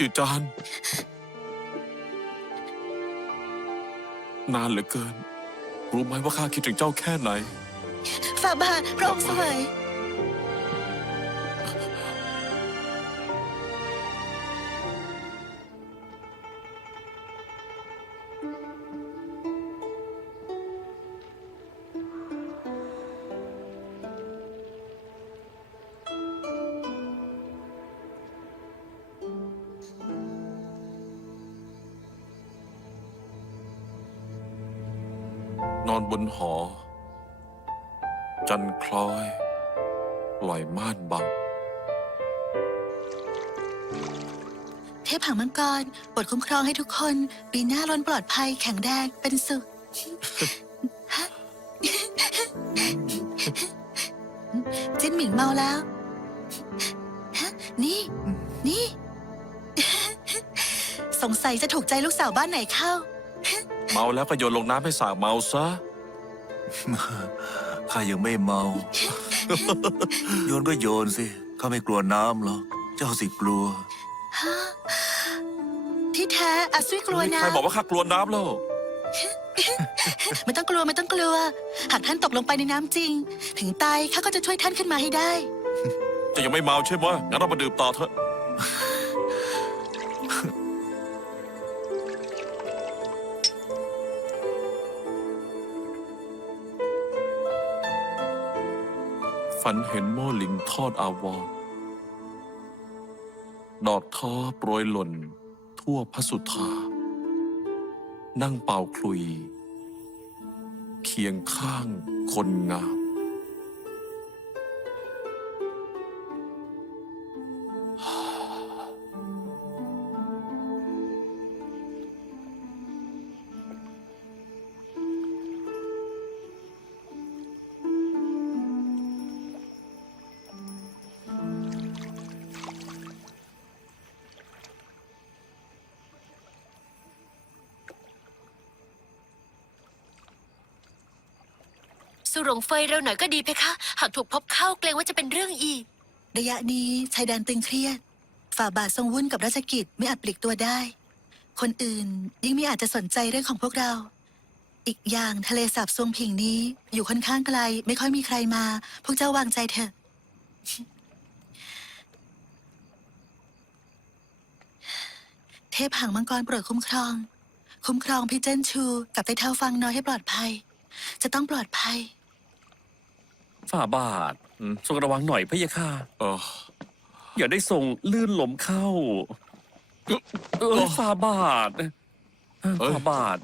จืดจานนานเหลือเกิน รู้ไหมว่าข้าคิดถึงเจ้าแค่ไหน ฝ่าบาทพระองค์เสวย นอนบนหอ จันคล้อยปล่อยม่านบัง เทพหังมังกรโปรดคุ้มครองให้ทุกคนปีหน้าล้นปลอดภัยแข็งแรงเป็นสุข จิ้นหมิงเมาแล้ว นี่ นี่ สงสัยจะถูกใจลูกสาวบ้านไหนเข้า เมาแล้วก็โยนลงน้ำให้สางเมาซะ ข้ายังไม่เมา โยนก็โยนสิ ข้าไม่กลัวน้ำหรอก เจ้าสิกลัว ฮะที่แท้อาซุยกลัวนะใครบอกว่าข้ากลัวน้ำแล้วไม่ต้องกลัวไม่ต้องกลัว หากท่านตกลงไปในน้ำจริง ถึงตายข้าก็จะช่วยท่านขึ้นมาให้ได้จะยังไม่เมาใช่ไหมงั้นเรามาดื่มต่อเถอะ ฉันเห็นโม่หลิงทอดอาวรดอกท้อโปรยหล่น ทั่วพระสุธา นั่งเป่าคลุย เคียงข้างคนงาม สุหลงเฟยเร็วหน่อยก็ดีเพคะ หากถูกพบเข้าเกรงว่าจะเป็นเรื่องอีก ระยะนี้ชายแดนตึงเครียด ฝ่าบาททรงวุ่นกับราชกิจไม่อาจปลีกตัวได้ คนอื่นยิ่งไม่อาจจะสนใจเรื่องของพวกเรา อีกอย่างทะเลสาบซวงผิงนี้ อยู่ค่อนข้างไกล ไม่ค่อยมีใครมา พวกเจ้าวางใจเถอะเทพหางมังกรโปรดคุ้มครอง คุ้มครองพี่เจนชู กับไต้เท้าฟังน้อยให้ปลอดภัย จะต้องปลอดภัย ฝ่าบาททรงระวังหน่อยพะยะค่ะเอออย่าได้ส่งลื่นหลมเข้าเออฝ่าบาทเอ้ยฝ่าบาท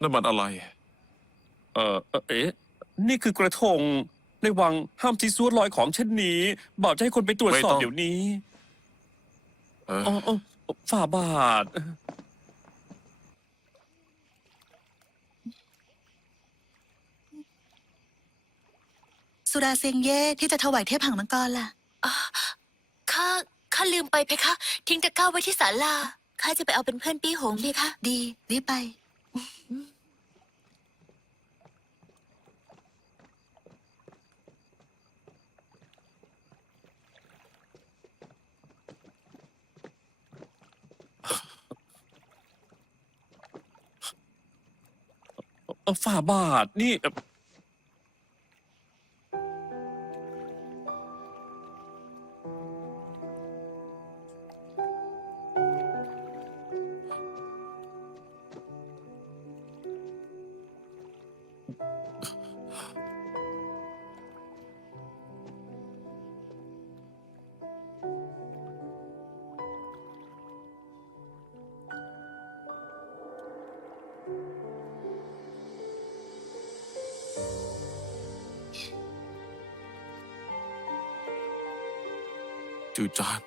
นั่นมันอะไร เออเอ่อเอ๊ะ นี่คือกระทง ในวังห้ามซีซัวลอยของเช่นนี้บอกจะให้คนไปตรวจไม่สอบต้องเดี๋ยวนี้ เอออ๋ออ๋อฝ่าบาท สุราเซียงเย่ที่จะถวายเทพหางมังกรล่ะข้า ข้าลืมไปเพคะ ทิ้งตะกร้าไว้ที่ศาลา ข้าจะไปเอาเป็นเพื่อนปี้หงเพคะ ดีรีบไป เอ่อฝ่าบาทนี่เอ่อ จืดจาน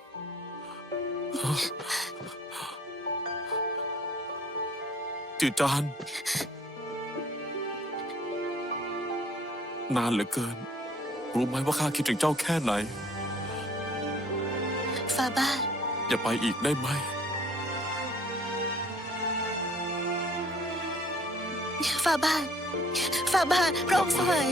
จืดจานนานเหลือเกิน รู้ไหมว่าข้าคิดถึงเจ้าแค่ไหน ฟาบ้าทอย่าไปอีกได้ไหม ฟาบ้าทฟาบ้าทพระองค์เสวย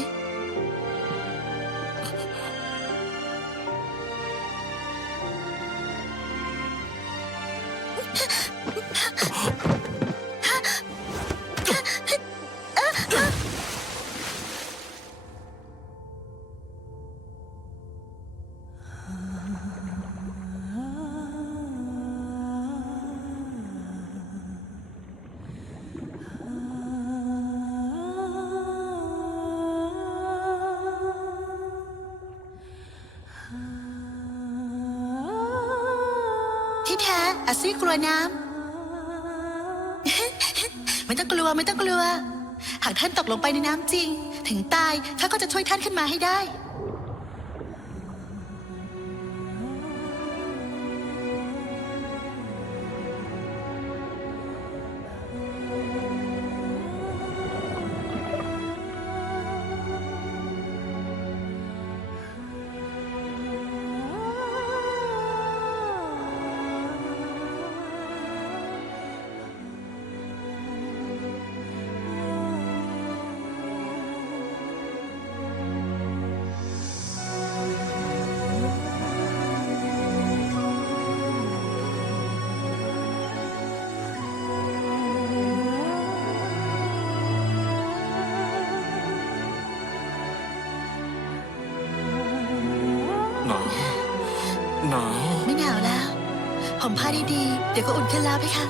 ที่แท้อาซี่กลัวน้ำ ไม่ต้องกลัวไม่ต้องกลัว หากท่านตกลงไปในน้ำจริง ถึงตายข้าก็จะช่วยท่านขึ้นมาให้ได้ หนาวหนาว ไม่หนาวแล้วผมผ้าดีๆเดี๋ยวก็อุ่นขึ้นแล้วเพคะ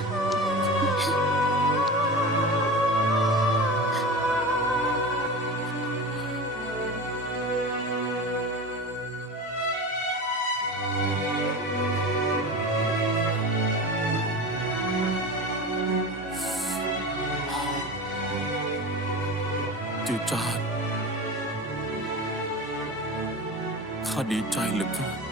จืดจาน ข้าดีใจเหลือเกิน